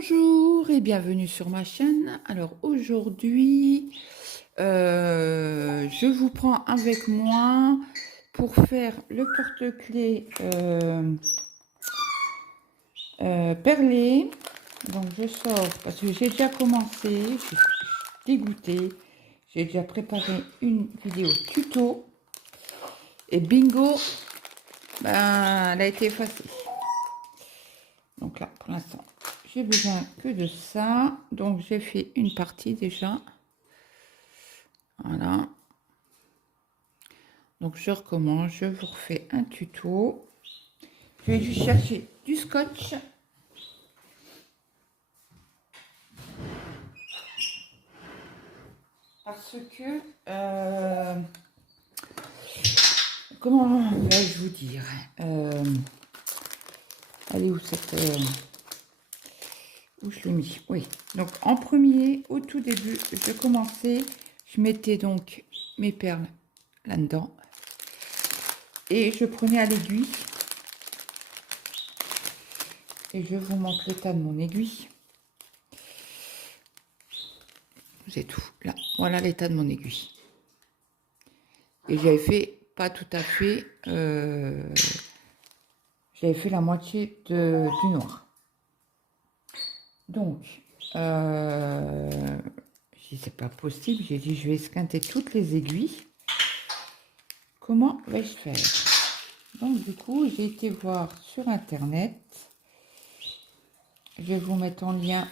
Bonjour et bienvenue sur ma chaîne. Alors aujourd'hui, je vous prends avec moi pour faire le porte-clés perlé. Donc je sors parce que j'ai déjà commencé, je suis dégoûtée. J'ai déjà préparé une vidéo tuto et bingo, ben, elle a été effacée. Donc là, pour l'instant, j'ai besoin que de ça. Donc j'ai fait une partie déjà. Voilà. Donc je recommence, je vous refais un tuto. Je vais juste chercher du scotch. Parce que, comment vais-je vous dire, allez, où cette, où je l'ai mis? Oui, donc en premier, au tout début, je commençais, je mettais donc mes perles là-dedans. Et je prenais à l'aiguille. Et je vous montre l'état de mon aiguille. C'est tout, là, voilà l'état de mon aiguille. Et j'avais fait, pas tout à fait, j'avais fait la moitié du noir. Donc, j'ai dit c'est pas possible, j'ai dit je vais esquinter toutes les aiguilles. Comment vais-je faire? Donc du coup, j'ai été voir sur internet. Je vais vous mettre en lien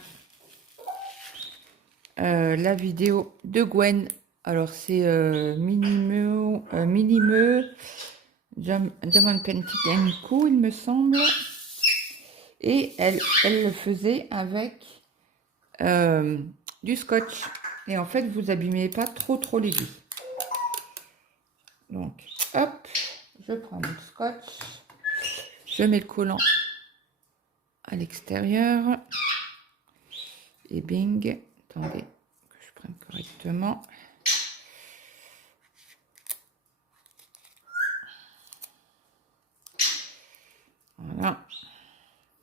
la vidéo de Gwen. Alors c'est Minimeux Diamond Painting Co, il me semble. Et elle le faisait avec du scotch. Et en fait, vous abîmez pas trop l'aiguille. Donc, hop, je prends du scotch. Je mets le collant à l'extérieur. Et bing. Attendez que je prenne correctement. Voilà.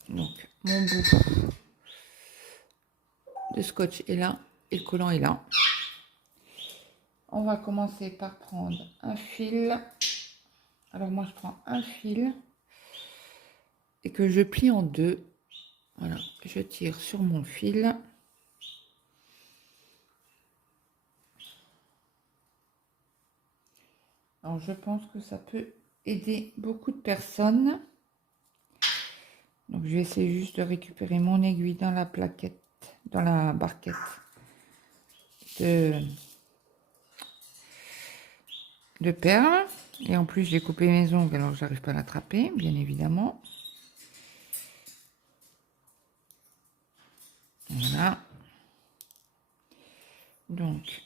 Donc, mon bout de scotch est là et le collant est là. On va commencer par prendre un fil. Alors moi je prends un fil et que je plie en deux. Voilà, je tire sur mon fil. Alors je pense que ça peut aider beaucoup de personnes. Donc je vais essayer juste de récupérer mon aiguille dans la plaquette, dans la barquette de perles. Et en plus j'ai coupé mes ongles, alors j'arrive pas à l'attraper, bien évidemment. Voilà. Donc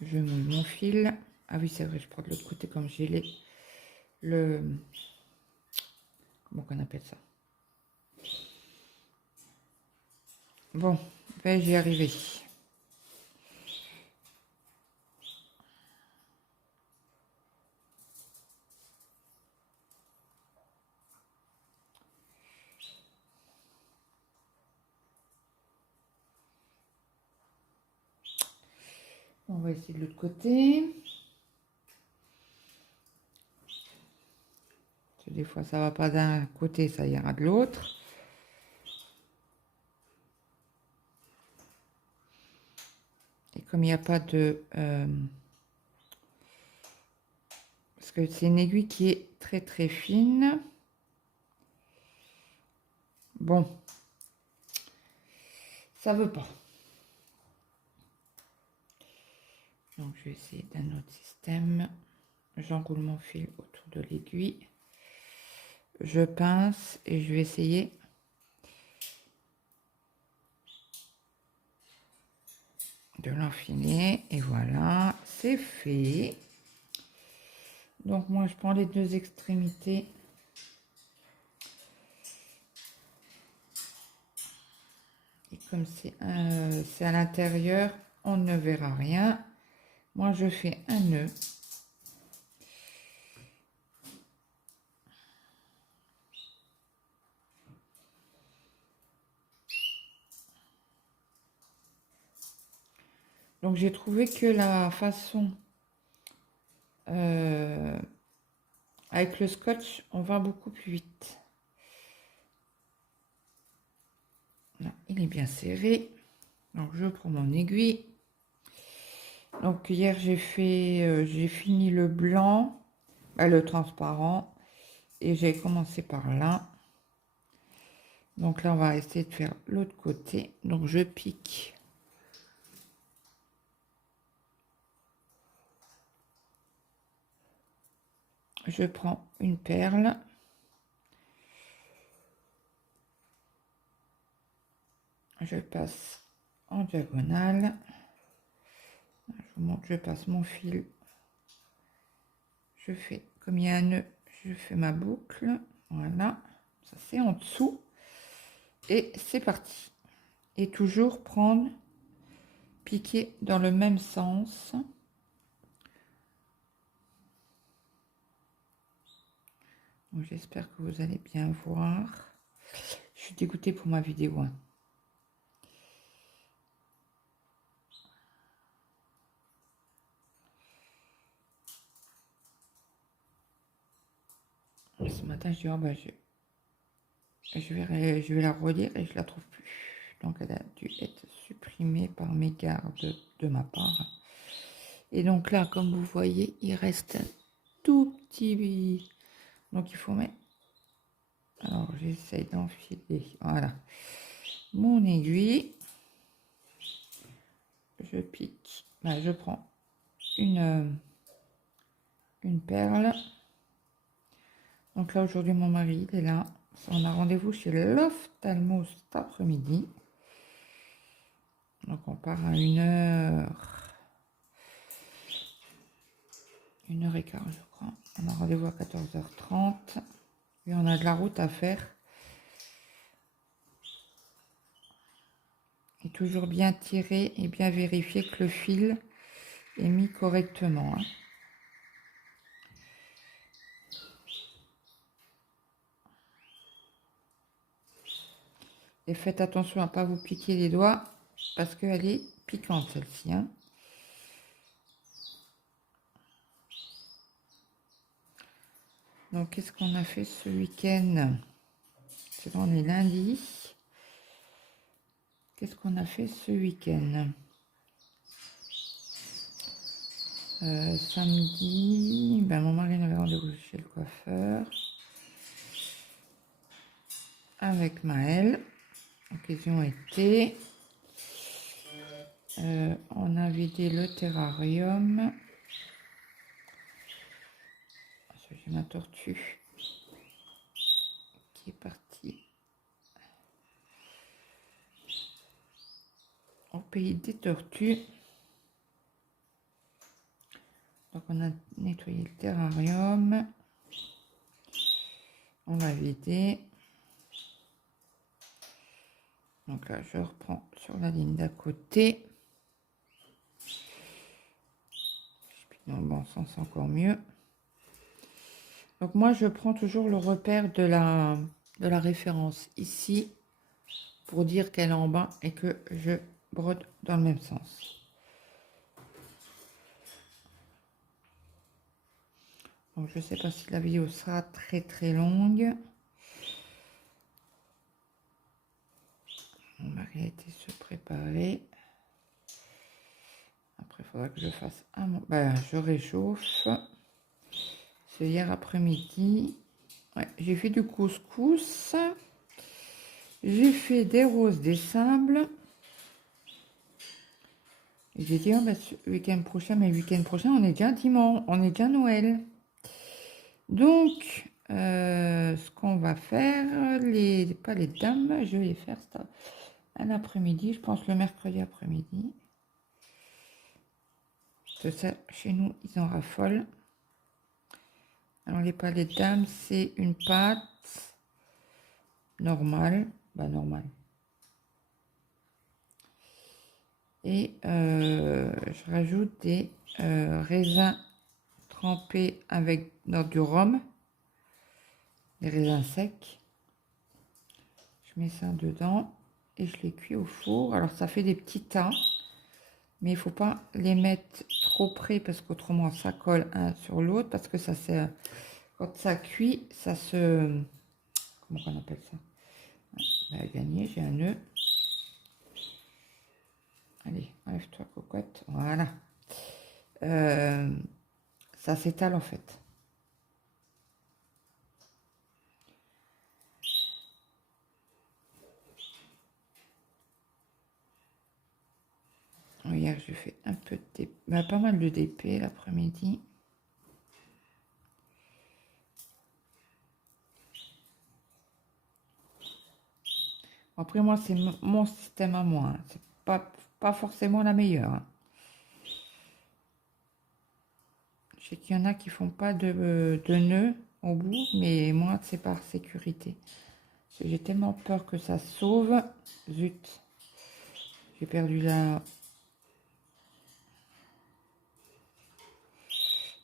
je mouille mon fil. Ah oui, c'est vrai, je prends de l'autre côté comme j'ai comment qu'on appelle ça? Bon, ben j'y arriver. On va essayer de l'autre côté. Des fois, ça va pas d'un côté, ça ira de l'autre. Et comme il n'y a pas de... parce que c'est une aiguille qui est très fine. Bon. Ça veut pas. Donc, je vais essayer d'un autre système. J'enroule mon fil autour de l'aiguille. Je pince et je vais essayer de l'enfiler. Et voilà, c'est fait. Donc, moi, je prends les deux extrémités. Et comme c'est à l'intérieur, on ne verra rien. Moi, je fais un nœud. Donc j'ai trouvé que la façon avec le scotch, on va beaucoup plus vite. Là, il est bien serré. Donc je prends mon aiguille. Donc hier j'ai fini le blanc, le transparent, et j'ai commencé par là. Donc là on va essayer de faire l'autre côté. Donc je pique. Je prends une perle. Je passe en diagonale. Je vous montre, je passe mon fil. Je fais, comme il y a un nœud, je fais ma boucle. Voilà, ça c'est en dessous. Et c'est parti. Et toujours prendre, piquer dans le même sens. J'espère que vous allez bien voir. Je suis dégoûtée pour ma vidéo. Hein. Ce matin, je dis, oh, bah, je vais la relire et je la trouve plus. Donc, elle a dû être supprimée par mégarde de ma part. Et donc là, comme vous voyez, il reste un tout petit. Donc, il faut mettre. Alors, j'essaie d'enfiler. Voilà. Mon aiguille. Je pique. Là, je prends une perle. Donc là, aujourd'hui, mon mari, il est là. On a rendez-vous chez l'ophtalmo cet après-midi. Donc, on part à 1h. 1h15, je crois. On a rendez-vous à 14h30. Et on a de la route à faire. Et toujours bien tirer et bien vérifier que le fil est mis correctement. Hein. Et faites attention à ne pas vous piquer les doigts parce qu'elle est piquante celle-ci. Hein. Donc, qu'est-ce qu'on a fait ce week-end? C'est là, on est lundi. Qu'est-ce qu'on a fait ce week-end? Samedi, mon mari avait rendez-vous chez le coiffeur avec Maëlle. L'occasion était, on a vidé le terrarium. J'ai ma tortue qui est partie au pays des tortues. Donc on a nettoyé le terrarium. On l'a vidé. Donc là, je reprends sur la ligne d'à côté. Dans le bon sens, encore mieux. Donc moi, je prends toujours le repère de la référence ici pour dire qu'elle est en bas et que je brode dans le même sens. Donc je ne sais pas si la vidéo sera très longue. Mon mari a été se préparer. Après, il faudra que je fasse un... je réchauffe. C'est hier après-midi. Ouais, j'ai fait du couscous. J'ai fait des roses, des sables. J'ai dit, ce week-end prochain, mais le week-end prochain, on est déjà dimanche, on est déjà Noël. Donc, ce qu'on va faire, pas les dames, je vais faire ça un après-midi, je pense le mercredi après-midi. C'est ça, chez nous, ils en raffolent. Alors, les palettes dames, c'est une pâte normale, normale. Et je rajoute des raisins trempés dans du rhum, des raisins secs. Je mets ça dedans et je les cuis au four. Alors ça fait des petits tas, Mais il faut pas les mettre trop près parce qu'autrement ça colle un sur l'autre. Parce que ça c'est quand ça cuit, ça se... Comment on appelle ça? Bah, gagné, j'ai un nœud. Allez, enlève-toi cocotte. Voilà. Ça s'étale en fait. Hier, j'ai fait un peu de DP, bah, pas mal de DP l'après-midi. Après, moi, c'est mon système à moi. Hein. C'est pas forcément la meilleure. Hein. Je sais qu'il y en a qui font pas de nœud au bout, mais moi, c'est par sécurité. J'ai tellement peur que ça sauve. Zut. J'ai perdu la...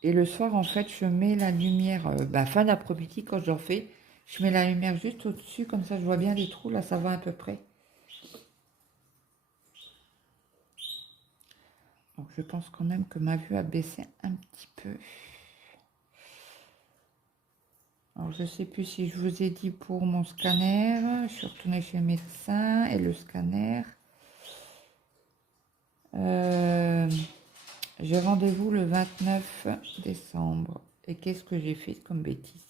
Et le soir, en fait, je mets la lumière, fin d'après-midi, quand j'en fais, je mets la lumière juste au-dessus, comme ça je vois bien les trous, là ça va à peu près. Donc je pense quand même que ma vue a baissé un petit peu. Alors je sais plus si je vous ai dit pour mon scanner, je suis retournée chez le médecin et le scanner. J'ai rendez-vous le 29 décembre. Et qu'est-ce que j'ai fait comme bêtise?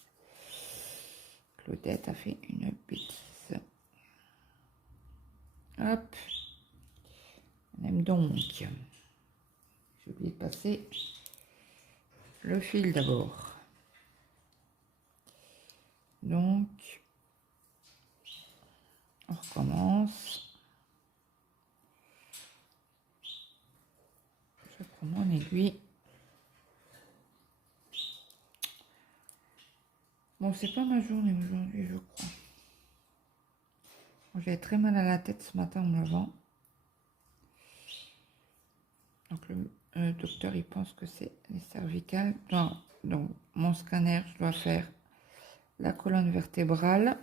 Claudette a fait une bêtise. Hop. On aime donc. J'ai oublié de passer le fil d'abord. Donc, on recommence. Je prends mon aiguille. Bon, c'est pas ma journée aujourd'hui, je crois. J'avais très mal à la tête ce matin en me levant. Donc, le docteur, il pense que c'est les cervicales. Donc, mon scanner, je dois faire la colonne vertébrale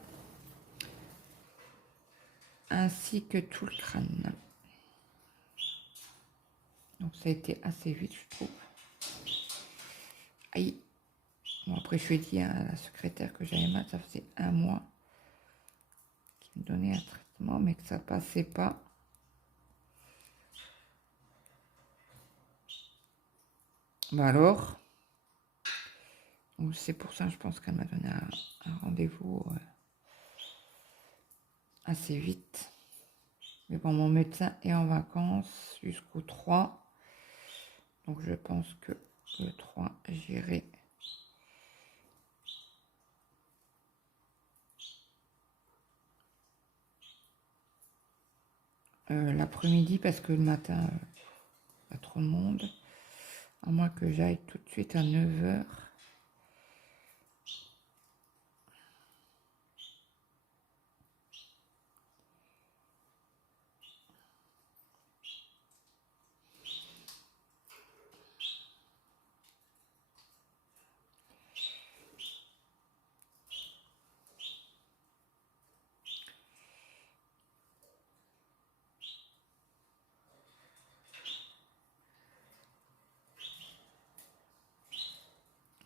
ainsi que tout le crâne. Donc, ça a été assez vite, je trouve. Aïe. Bon, après, je lui ai dit à la secrétaire que j'avais mal, ça faisait 1 mois qu'il me donnait un traitement, mais que ça passait pas. Bah alors, c'est pour ça, je pense qu'elle m'a donné un rendez-vous assez vite. Mais bon, mon médecin est en vacances jusqu'au 3. Donc, je pense que le 3, j'irai. L'après-midi, parce que le matin, pas trop de monde. À moins que j'aille tout de suite à 9 h.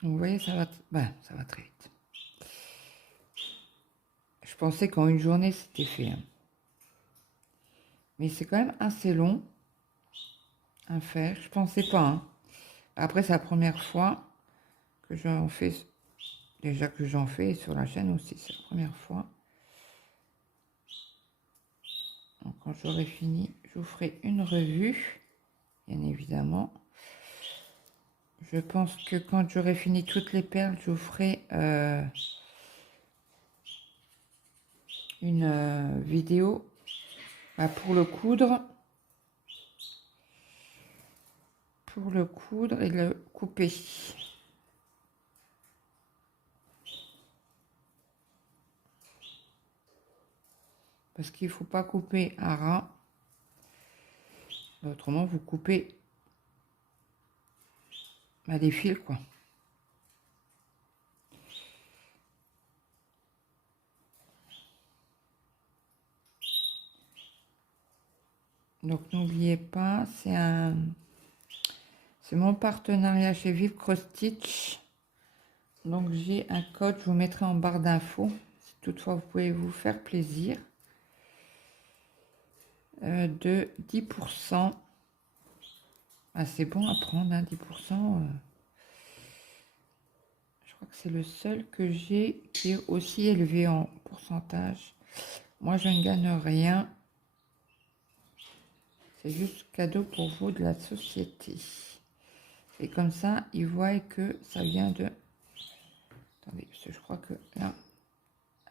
Donc, vous voyez, ça va très vite. Je pensais qu'en une journée, c'était fait. Hein. Mais c'est quand même assez long à faire. Je pensais pas. Hein. Après, c'est la première fois que j'en fais. Déjà que j'en fais sur la chaîne aussi, c'est la première fois. Donc, quand j'aurai fini, je vous ferai une revue, bien évidemment. Je pense que quand j'aurai fini toutes les perles, je vous ferai une vidéo pour le coudre. Pour le coudre et le couper. Parce qu'il ne faut pas couper à ras. Autrement, vous coupez les fils, quoi. Donc n'oubliez pas, c'est mon partenariat chez Vive Cross Stitch. Donc j'ai un code, je vous mettrai en barre d'infos. Si toutefois vous pouvez vous faire plaisir. De 10%. Ah, c'est bon à prendre, hein, 10%. Je crois que c'est le seul que j'ai qui est aussi élevé en pourcentage. Moi, je ne gagne rien. C'est juste cadeau pour vous de la société. Et comme ça, ils voient que ça vient de... Attendez, parce que je crois que là,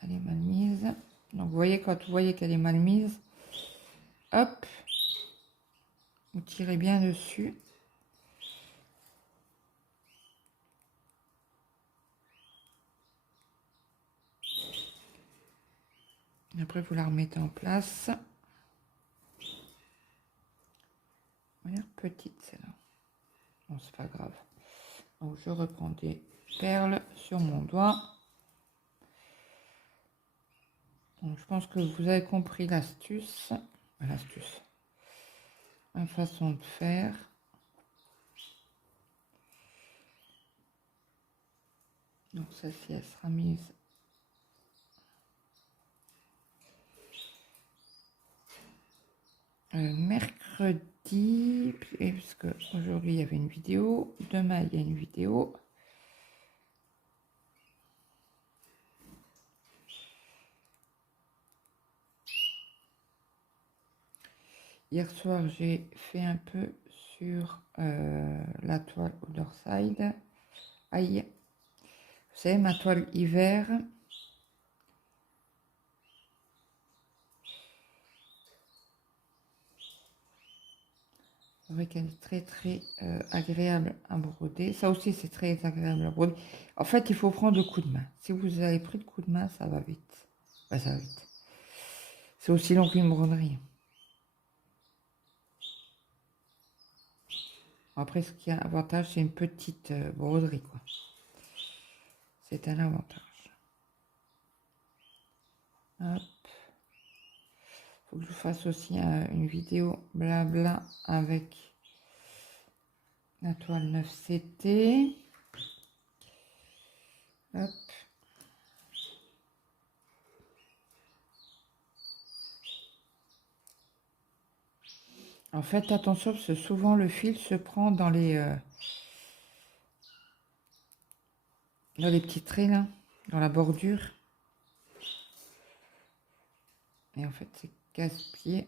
elle est mal mise. Donc, vous voyez, quand vous voyez qu'elle est mal mise, hop, vous tirez bien dessus. Après, vous la remettez en place. Elle a l'air petite, celle-là. Bon, c'est pas grave. Donc, je reprends des perles sur mon doigt. Donc, je pense que vous avez compris l'astuce. L'astuce. La façon de faire. Donc, celle-ci, elle sera mise mercredi, puisque aujourd'hui il y avait une vidéo, demain il y a une vidéo. Hier soir j'ai fait un peu sur la toile Otherside. Aïe, vous savez ma toile hiver. C'est vrai qu'elle est très agréable à broder. Ça aussi c'est très agréable à broder. En fait il faut prendre le coup de main. Si vous avez pris le coup de main, ça va vite. Bah, ça va vite. C'est aussi long qu'une broderie. Après ce qui a un avantage, c'est une petite broderie quoi. C'est un avantage. Hop. Faut que je fasse aussi une vidéo blabla avec la toile 9CT. Hop. En fait, attention, parce que souvent le fil se prend dans les petits traits là, dans la bordure. Et en fait, c'est casse-pied.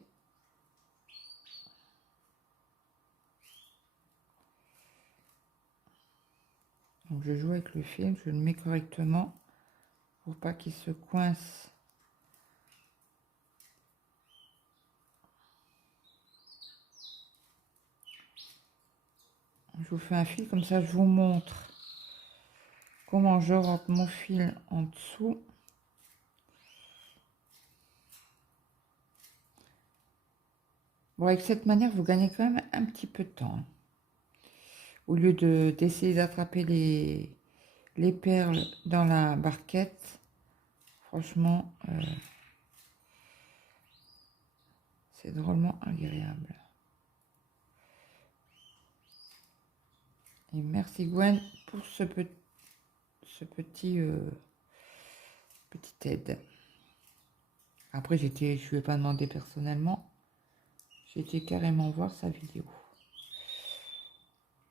Donc je joue avec le fil, je le mets correctement pour pas qu'il se coince. Je vous fais un fil comme ça, je vous montre comment je rentre mon fil en dessous. Bon, avec cette manière, vous gagnez quand même un petit peu de temps. Au lieu d'essayer d'attraper les perles dans la barquette, franchement, c'est drôlement agréable. Et merci Gwen pour ce petit petite aide. Après, je ne lui ai pas demandé personnellement. J'ai été carrément voir sa vidéo.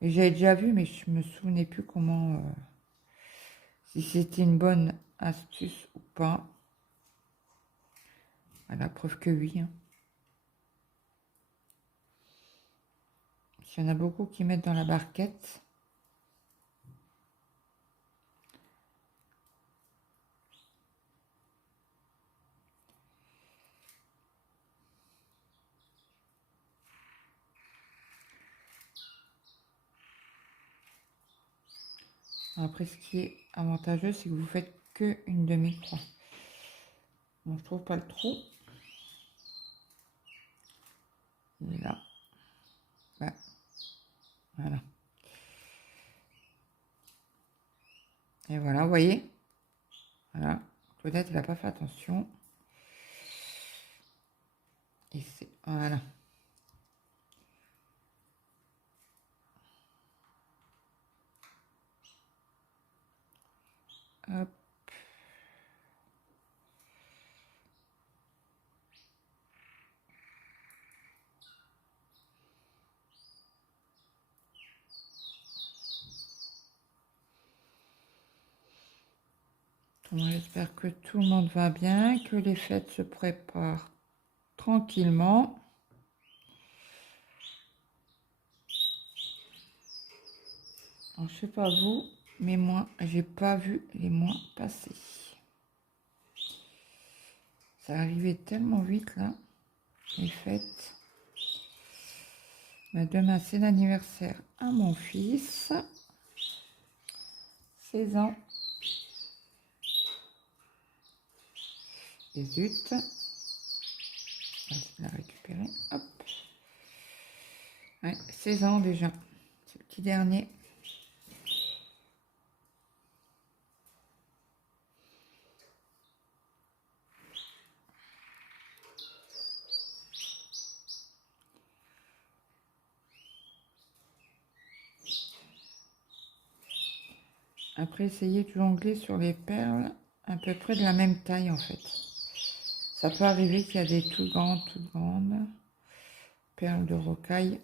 Et j'avais déjà vu, mais je me souvenais plus comment... si c'était une bonne astuce ou pas. À la preuve que oui. Hein. Il y en a beaucoup qui mettent dans la barquette. Après, ce qui est avantageux, c'est que vous faites que une demi-croix. Bon, je trouve pas le trou. Il est là. Bah, voilà. Et voilà, vous voyez. Voilà. Claudette, elle n'a pas fait attention. Et c'est... Voilà. Hop. Bon, j'espère que tout le monde va bien, que les fêtes se préparent tranquillement. Alors, je sais pas vous, mais moi, j'ai pas vu les mois passer. Ça arrivait tellement vite là, les fêtes. Ben, demain, c'est l'anniversaire à mon fils. 16 ans. Et zut. Je vais la récupérer. Hop. Ouais, 16 ans déjà. C'est le petit dernier. Après, essayez de jongler sur les perles à peu près de la même taille en fait. Ça peut arriver qu'il y a des toutes grandes perles de rocaille.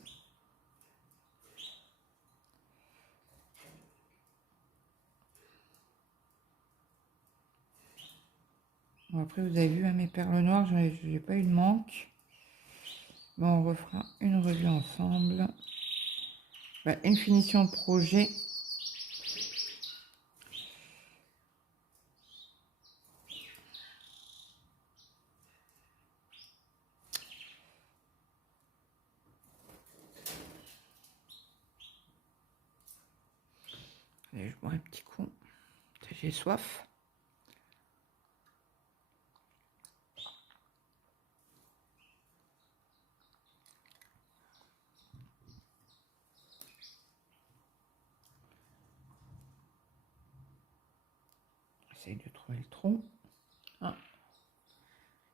Bon, après, vous avez vu, hein, mes perles noires, j'ai pas eu de manque. Bon, on refera une revue ensemble. Ben, une finition de projet. Allez, je bois un petit coup. J'ai soif. J'essaye de trouver le tronc. Ah.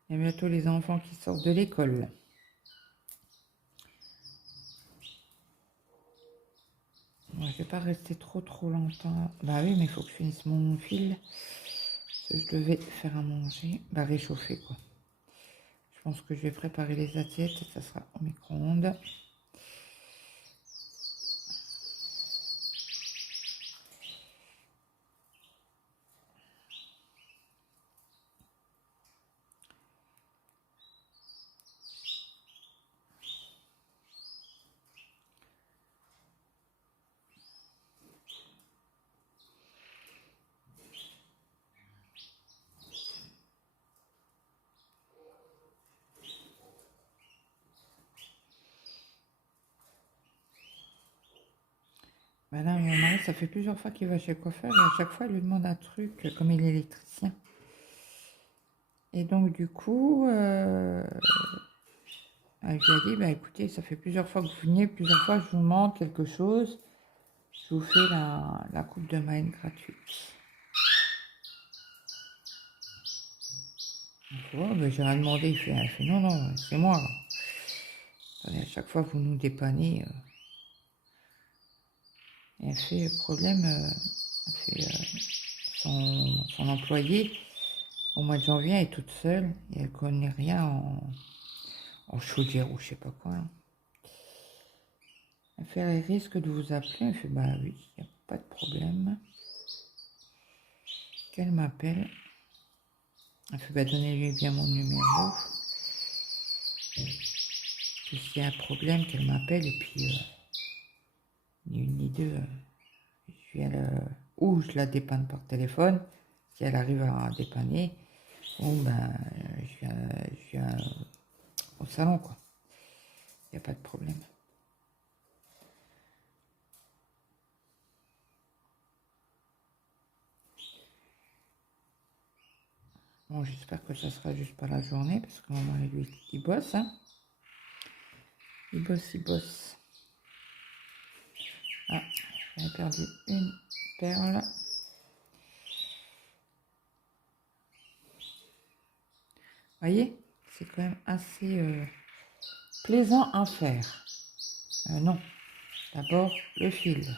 Il y a bientôt les enfants qui sortent de l'école. Bon, je vais pas rester trop longtemps. Bah oui, mais il faut que je finisse mon fil. Je devais faire à manger. Bah réchauffer quoi. Je pense que je vais préparer les assiettes et ça sera au micro-ondes. Bah là, mon mari, ça fait plusieurs fois qu'il va chez le coiffeur et à chaque fois, il lui demande un truc comme il est électricien. Et donc, du coup, je lui ai dit, bah écoutez, ça fait plusieurs fois que vous venez, plusieurs fois je vous demande quelque chose. Je vous fais la coupe de main gratuite. Oh, ben, j'ai rien demandé, il fait non, non, c'est moi. Attendez, à chaque fois, vous nous dépannez. Et elle fait problème, elle fait, son employée, au mois de janvier, elle est toute seule et elle connaît rien en chaudière ou je sais pas quoi. Hein. Elle fait, elle risque de vous appeler. Elle fait, bah oui, il n'y a pas de problème. Qu'elle m'appelle. Elle fait, bah donnez-lui bien mon numéro. Puis s'il y a un problème, qu'elle m'appelle et puis ni une ni deux, je viens ou je la dépanne par téléphone, si elle arrive à dépanner, ou ben je viens au salon quoi. Il n'y a pas de problème. Bon, j'espère que ça sera juste pas la journée, parce que mon mari, lui, il bosse, hein. Il bosse. Ah, j'ai perdu une perle. Vous voyez, c'est quand même assez plaisant à faire. Non, d'abord le fil.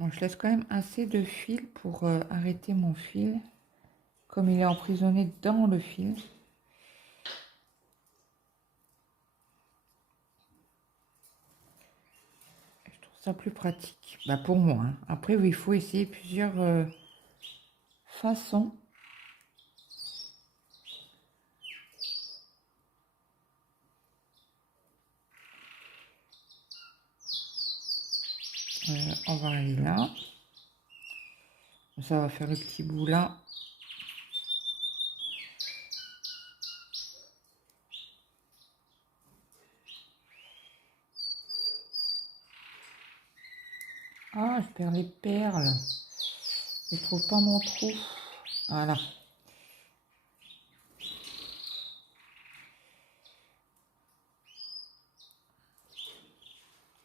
Bon, je laisse quand même assez de fil pour arrêter mon fil, comme il est emprisonné dans le fil. Je trouve ça plus pratique, bah, pour moi, hein. Après, oui, il faut essayer plusieurs façons. On va aller là. Ça va faire le petit bout là. Ah, je perds les perles. Je trouve pas mon trou. Voilà.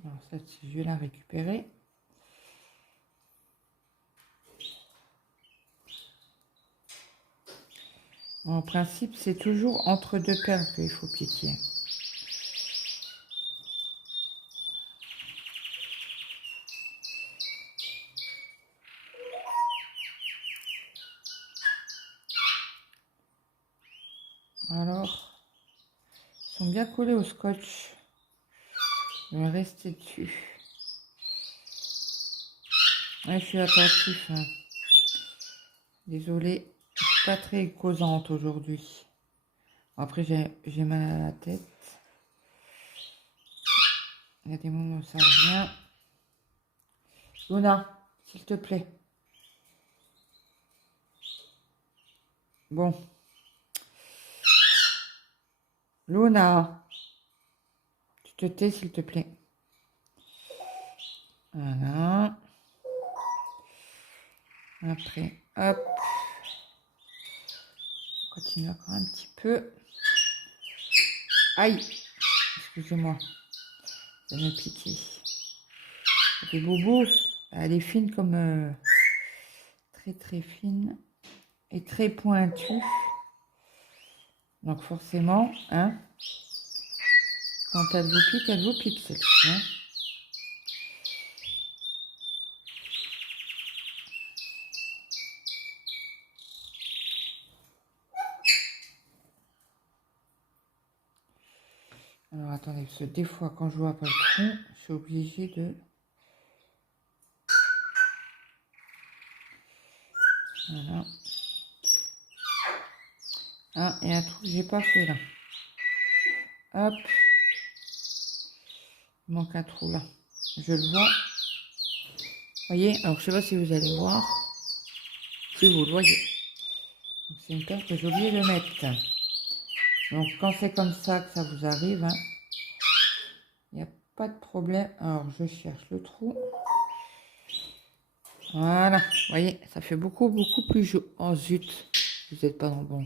Alors ça, je vais la récupérer. En principe, c'est toujours entre deux perles qu'il faut piquer. Alors, ils sont bien collés au scotch. Je vais rester dessus. Ouais, je suis attentif, hein. Désolée, je suis pas très causante aujourd'hui. Après, j'ai mal à la tête. Il y a des moments où ça revient. Luna, s'il te plaît. Bon. Luna, tu te tais, s'il te plaît. Voilà. Après, hop. On continue encore un petit peu. Aïe. Excusez-moi. Ça m'a piqué. Les bobos, elle est fine comme... très très fine. Et très pointue. Donc forcément, hein. Quand elle vous pique celle-ci, hein. Alors attendez, parce que des fois quand je vois pas le tronc, je suis obligée de... Voilà. Ah, et un trou que j'ai pas fait là. Hop. Il manque un trou là. Je le vois. Voyez, alors je sais pas si vous allez voir. Si vous le voyez. C'est une perle que j'ai oublié de mettre. Donc quand c'est comme ça que ça vous arrive, hein, il n'y a pas de problème. Alors je cherche le trou. Voilà, vous voyez, ça fait beaucoup plus jaune. Oh zut, vous n'êtes pas dans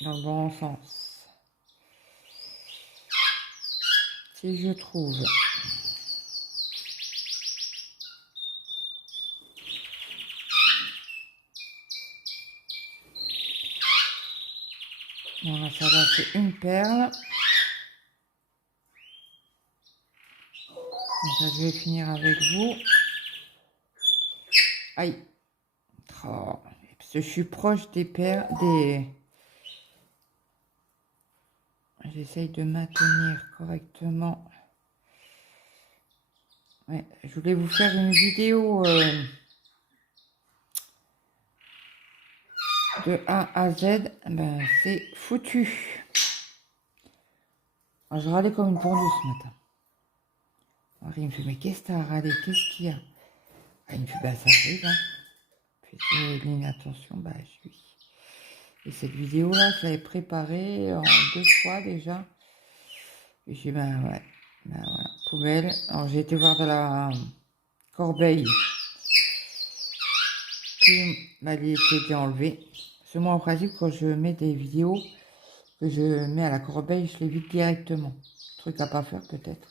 le bon sens. Si je trouve. Voilà, ça va, c'est une perle. Donc ça, je vais finir avec vous. Aïe. Oh, parce que je suis proche des perles, J'essaye de maintenir correctement. Ouais, je voulais vous faire une vidéo de A à Z. Ben, c'est foutu. Alors, je râlais comme une pendule ce matin. Alors, il me fait, mais qu'est-ce que t'as râlé? Qu'est-ce qu'il y a? Ah, il me fait, bah ça arrive, hein. Faites l'inattention, bah je suis. Et cette vidéo-là, je l'avais préparée en 2 fois déjà. Et j'ai dit, ben ouais, ben voilà, poubelle. Alors j'ai été voir dans la corbeille. Puis, bah, il était déjà enlevé. C'est moi en principe, quand je mets des vidéos que je mets à la corbeille, je les vide directement. Truc à pas faire peut-être.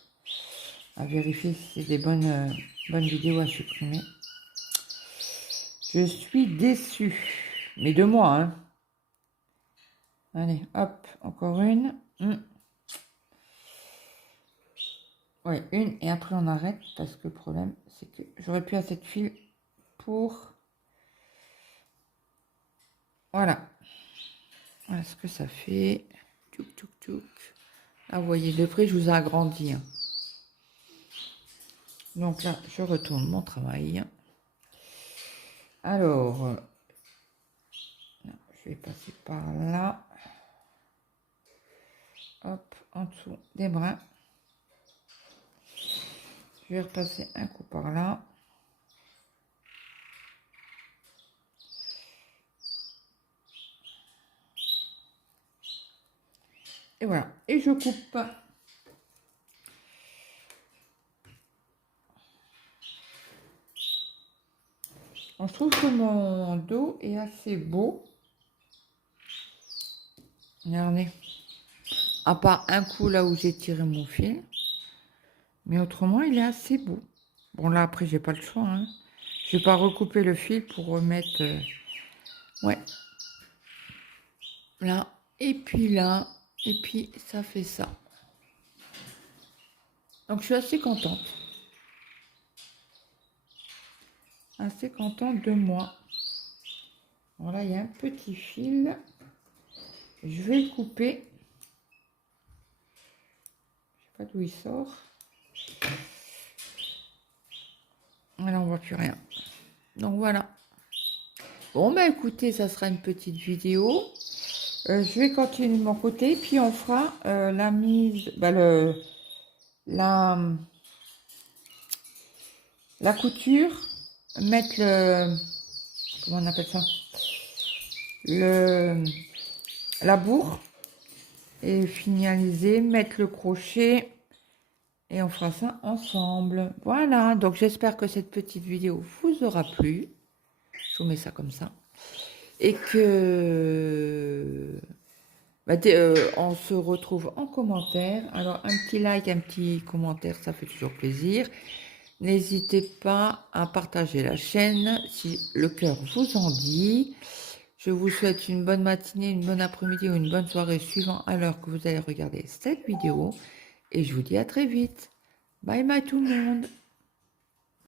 À vérifier si c'est des bonnes vidéos à supprimer. Je suis déçue. Mais de moi, hein. Allez, hop, encore une. Ouais, une et après on arrête parce que le problème c'est que j'aurais pu assez de fil pour... Voilà. Voilà ce que ça fait. Tchouk, tchouk, tchouk. Ah, vous voyez, de près je vous ai agrandi. Hein. Donc là, je retourne mon travail. Alors, je vais passer par là. Hop, en dessous des brins. Je vais repasser un coup par là. Et voilà. Et je coupe. Je trouve que mon dos est assez beau. Regardez. À part un coup là où j'ai tiré mon fil. Mais autrement, il est assez beau. Bon, là, après, j'ai pas le choix. Hein. Je vais pas recouper le fil pour remettre... Ouais. Là. Et puis là. Et puis, ça fait ça. Donc, je suis assez contente. Assez contente de moi. Voilà, il y a un petit fil. Je vais le couper. Je sais pas d'où il sort. Là, on voit plus rien. Donc, voilà. Bon, bah écoutez, ça sera une petite vidéo. Je vais continuer de mon côté, puis on fera la mise, bah, la couture, mettre le, comment on appelle ça, la bourre, et finaliser, mettre le crochet, et on fera ça ensemble. Voilà, donc j'espère que cette petite vidéo vous aura plu. Je vous mets ça comme ça. Et que bah, on se retrouve en commentaire. Alors un petit like, un petit commentaire, ça fait toujours plaisir. N'hésitez pas à partager la chaîne si le cœur vous en dit. Je vous souhaite une bonne matinée, une bonne après-midi ou une bonne soirée suivant à l'heure que vous allez regarder cette vidéo. Et je vous dis à très vite. Bye bye tout le monde.